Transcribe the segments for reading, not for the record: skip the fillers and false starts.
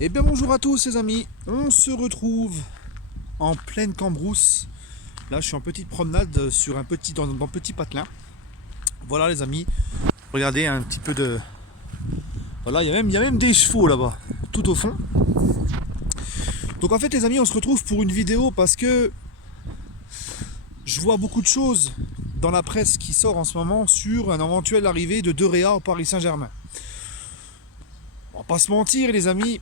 Eh bien bonjour à tous les amis, on se retrouve en pleine Cambrousse. Là je suis en petite promenade sur dans un petit patelin. Voilà les amis, regardez un petit peu de... Voilà, il y a même des chevaux là-bas, tout au fond. Donc en fait les amis, on se retrouve pour une vidéo parce que je vois beaucoup de choses dans la presse qui sort en ce moment sur un éventuel arrivée de De Réa au Paris Saint-Germain. On va pas se mentir les amis,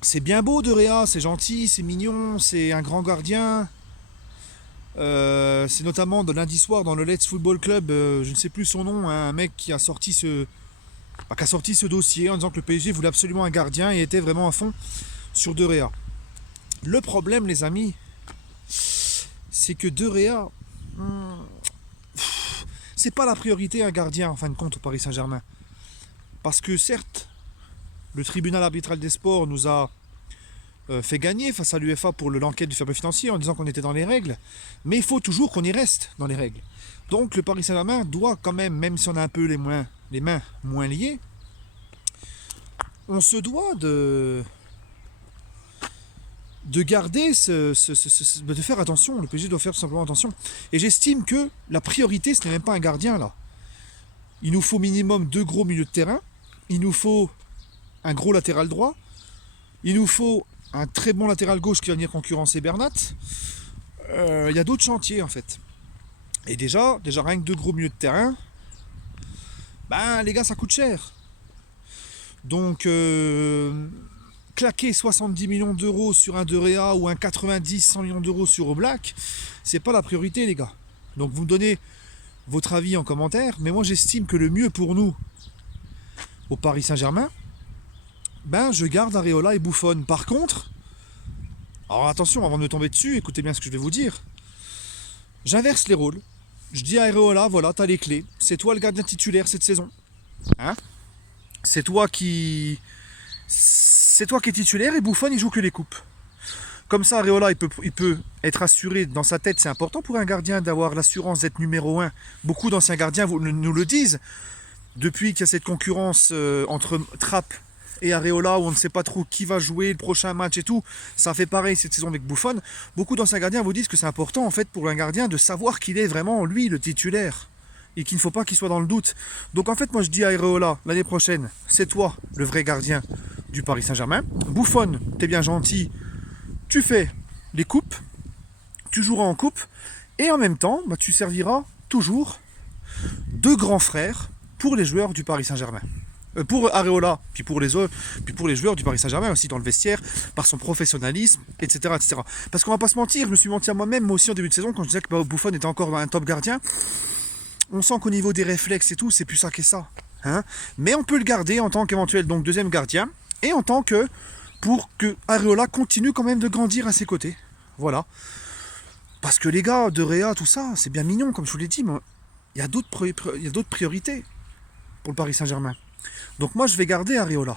c'est bien beau De Réa, c'est gentil, c'est mignon, c'est un grand gardien. C'est notamment de lundi soir dans le Let's Football Club, je ne sais plus son nom, hein, un mec qui a sorti ce dossier en disant que le PSG voulait absolument un gardien et était vraiment à fond sur De Réa. Le problème les amis, c'est que De Réa, c'est pas la priorité un gardien en fin de compte au Paris Saint-Germain. Parce que certes, le tribunal arbitral des sports nous a fait gagner face à l'UEFA pour l'enquête du fair play financier en disant qu'on était dans les règles, mais il faut toujours qu'on y reste dans les règles. Donc le Paris Saint-Germain doit quand même si on a un peu les mains moins liées, on se doit de garder de faire attention. Le PSG doit faire tout simplement attention. Et j'estime que la priorité, ce n'est même pas un gardien là. Il nous faut minimum 2 gros milieux de terrain. Il nous faut un gros latéral droit. Il nous faut un très bon latéral gauche qui va venir concurrencer Bernat. Il y a d'autres chantiers en fait. Et déjà rien que 2 gros milieux de terrain, ben les gars ça coûte cher. Donc claquer 70 millions d'euros sur un De Réa ou un 90-100 millions d'euros sur Oblak, c'est pas la priorité les gars. Donc vous me donnez votre avis en commentaire, mais moi j'estime que le mieux pour nous au Paris Saint-Germain, ben je garde Areola et Buffon. Par contre, alors attention avant de me tomber dessus, écoutez bien ce que je vais vous dire. J'inverse les rôles. Je dis à Areola, voilà, t'as les clés. C'est toi le gardien titulaire cette saison. Hein, c'est toi qui est titulaire et Buffon il joue que les coupes. Comme ça, Areola il peut être assuré dans sa tête. C'est important pour un gardien d'avoir l'assurance d'être numéro 1. Beaucoup d'anciens gardiens nous le disent. Depuis qu'il y a cette concurrence entre Trapp et Areola, où on ne sait pas trop qui va jouer le prochain match et tout, ça fait pareil cette saison avec Buffon. Beaucoup d'anciens gardiens vous disent que c'est important en fait pour un gardien de savoir qu'il est vraiment lui le titulaire et qu'il ne faut pas qu'il soit dans le doute. Donc en fait moi je dis à Areola l'année prochaine, c'est toi le vrai gardien du Paris Saint-Germain. Buffon, t'es bien gentil, tu fais les coupes, tu joueras en coupe et en même temps tu serviras toujours de grands frères pour les joueurs du Paris Saint-Germain. Pour Areola, puis pour les joueurs du Paris Saint-Germain aussi dans le vestiaire, par son professionnalisme, etc. etc. Parce qu'on va pas se mentir, je me suis menti à moi-même, moi aussi en début de saison, quand je disais que Buffon était encore un top gardien, on sent qu'au niveau des réflexes et tout, c'est plus ça que ça. Hein, mais on peut le garder en tant qu'éventuel donc deuxième gardien, et en tant que pour que Areola continue quand même de grandir à ses côtés. Voilà. Parce que les gars, De Réa, tout ça, c'est bien mignon, comme je vous l'ai dit, mais il y a d'autres priorités pour le Paris Saint-Germain. Donc moi, je vais garder Areola.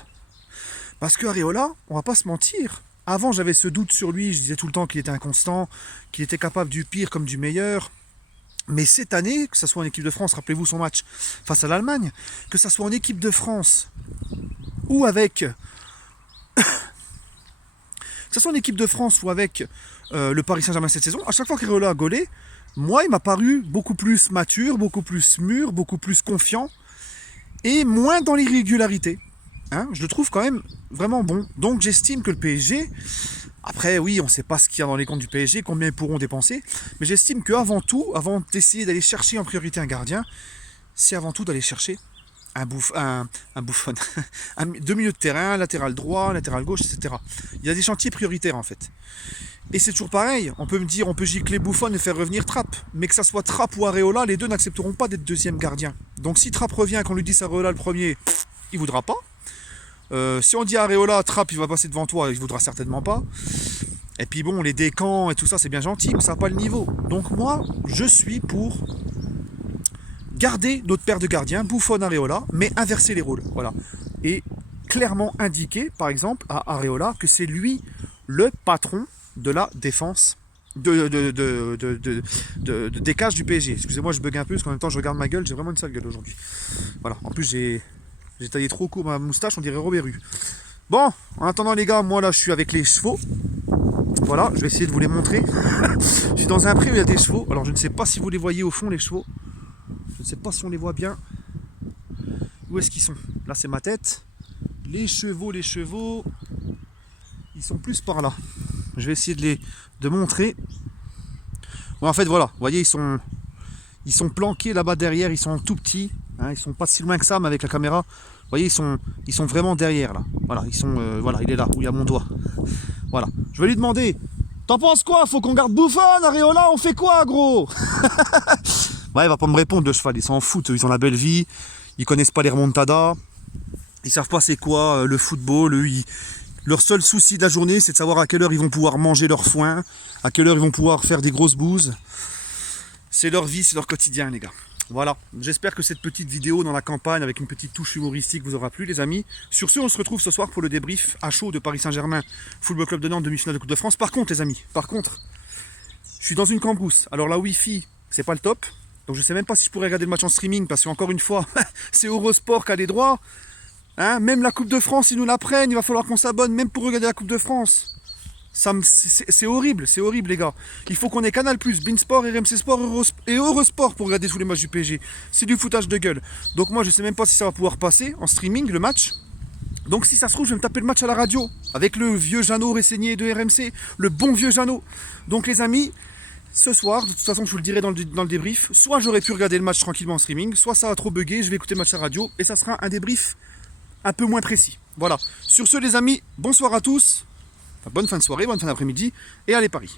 Parce que Areola, on va pas se mentir. Avant, j'avais ce doute sur lui. Je disais tout le temps qu'il était inconstant, qu'il était capable du pire comme du meilleur. Mais cette année, que ce soit en équipe de France, rappelez-vous son match face à l'Allemagne, que ce soit en équipe de France ou avec... que ce soit en équipe de France ou avec le Paris Saint-Germain cette saison, à chaque fois qu'Areola a gaulé, moi, il m'a paru beaucoup plus mature, beaucoup plus mûr, beaucoup plus confiant et moins dans l'irrégularité. Hein, je le trouve quand même vraiment bon. Donc j'estime que le PSG, après oui, on ne sait pas ce qu'il y a dans les comptes du PSG, combien ils pourront dépenser, mais j'estime qu'avant tout, avant d'essayer d'aller chercher en priorité un gardien, c'est avant tout d'aller chercher un Buffon, deux milieux de terrain, latéral droit, latéral gauche, etc. Il y a des chantiers prioritaires en fait. Et c'est toujours pareil, on peut me dire, on peut gicler Buffon et faire revenir Trapp, mais que ça soit Trapp ou Areola, les deux n'accepteront pas d'être deuxième gardien. Donc si Trapp revient, qu'on lui dise Areola le premier, il voudra pas. Si on dit à Areola, Trapp il va passer devant toi, il voudra certainement pas. Et puis bon, les décans et tout ça, c'est bien gentil, mais ça n'a pas le niveau. Donc moi, je suis pour garder notre paire de gardiens, Buffon, Areola, mais inverser les rôles. Voilà. Et clairement indiquer, par exemple, à Areola que c'est lui le patron de la défense des cages du PSG. Excusez-moi, je bug un peu parce qu'en même temps je regarde ma gueule, j'ai vraiment une sale gueule aujourd'hui. Voilà, en plus j'ai taillé trop court ma moustache, on dirait Robert Rue. Bon, en attendant les gars, moi là je suis avec les chevaux. Voilà, je vais essayer de vous les montrer. Je suis dans un pré où il y a des chevaux. Alors je ne sais pas si vous les voyez au fond les chevaux. Je ne sais pas si on les voit bien. Où est-ce qu'ils sont? Là c'est ma tête. Les chevaux, ils sont plus par là. Je vais essayer de montrer. Bon, en fait voilà, vous voyez ils sont planqués là-bas derrière, ils sont tout petits. Hein, ils sont pas si loin que ça, mais avec la caméra, vous voyez, ils sont vraiment derrière là. Voilà, voilà, il est là où il y a mon doigt. Voilà. Je vais lui demander, t'en penses quoi? Faut qu'on garde Buffon, Areola, on fait quoi, gros? Ouais, il va pas me répondre le cheval, ils s'en foutent, ils ont la belle vie, ils connaissent pas les remontadas, ils savent pas c'est quoi le football, leur seul souci de la journée, c'est de savoir à quelle heure ils vont pouvoir manger leur foin, à quelle heure ils vont pouvoir faire des grosses bouses. C'est leur vie, c'est leur quotidien, les gars. Voilà, j'espère que cette petite vidéo dans la campagne avec une petite touche humoristique vous aura plu, les amis. Sur ce, on se retrouve ce soir pour le débrief à chaud de Paris Saint-Germain, Football Club de Nantes, demi-finale de Coupe de France. Par contre, les amis, je suis dans une cambrousse. Alors la Wi-Fi, c'est pas le top. Donc je sais même pas si je pourrais regarder le match en streaming parce qu'encore une fois, c'est Eurosport qui a les droits. Hein, même la Coupe de France, ils nous la prennent. Il va falloir qu'on s'abonne même pour regarder la Coupe de France. C'est horrible les gars. Il faut qu'on ait Canal+, Beansport, RMC Sport et Eurosport pour regarder tous les matchs du PSG. C'est du foutage de gueule. Donc moi je sais même pas si ça va pouvoir passer en streaming le match. Donc si ça se trouve je vais me taper le match à la radio avec le vieux Jeannot Rességné de RMC, le bon vieux Jeannot. Donc les amis, ce soir, de toute façon je vous le dirai dans le débrief, soit j'aurais pu regarder le match tranquillement en streaming, soit ça a trop bugué, je vais écouter le match à la radio et ça sera un débrief un peu moins précis. Voilà. Sur ce les amis, bonsoir à tous. Bonne fin de soirée, bonne fin d'après-midi et allez Paris.